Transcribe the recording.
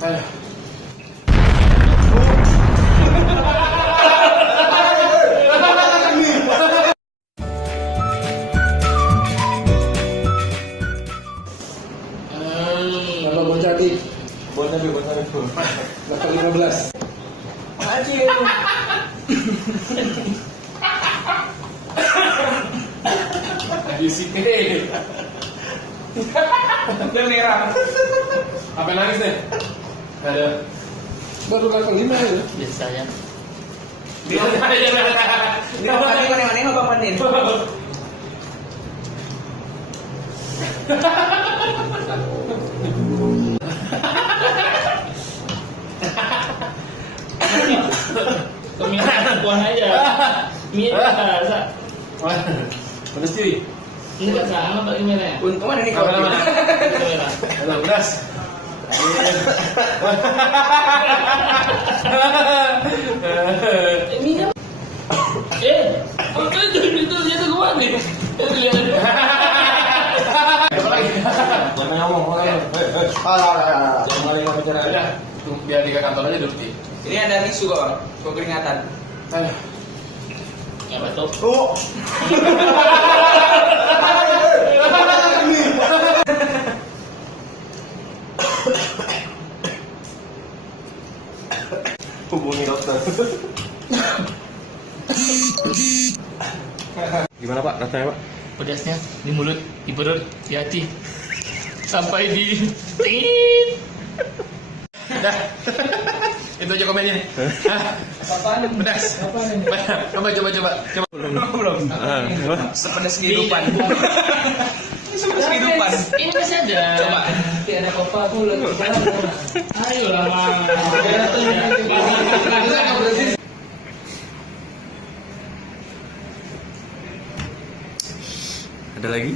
Ayo. Bapak Bojati. Bontabi. Bapak 15. Anjir. Disini. Udah merah. Apa nangis deh? Ada. Baru level 5 ya. Biasanya. Dia panen apa panen? Peminat buah aja. Mie rasa. Wah, pedas cuy. Ini kan sama Pak Imena. Untung ada nih kau. Halo, pedas. Mie. Apa itu jatuh ke mana nih? Lihat. Jangan ngomong. Jangan ngomong bicara. Udah, biar di kantor aja dulu. Ini ada tisu kok keringatan. Ayo. Ya betul. Oh. Hubungi dokter. Gimana Pak? Rasanya Pak? Pedasnya di mulut, di perut, di hati. Sampai di tit. Dah. Itu aja komennya nih. Apaan? Pedas. Apaan ini? Coba. Belum. Sepedas kehidupan. Ini sepedas kehidupan. Ini masih ada. Coba. Nanti ada kopa tuh lagi. Ayo lama. Ada lagi?